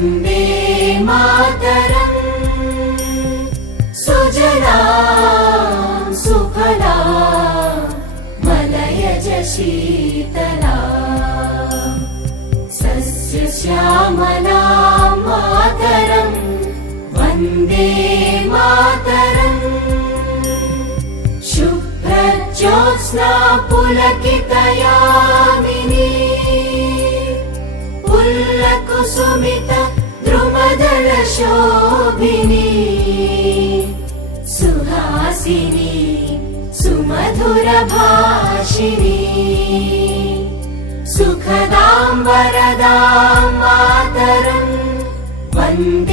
वन्दे मातरम्। सुजलां सुफलां मलयज शीतलां सस्यश्यामलां मातरम् वन्दे मातरम्। शुभ्रज्योत्स्ना पुलकितयामिनी पुल्लकुसुमित द्रुमदलशोभिनी सुहासिनी सुमधुरभाषिणी सुखदां वरदां मातरम् वन्दे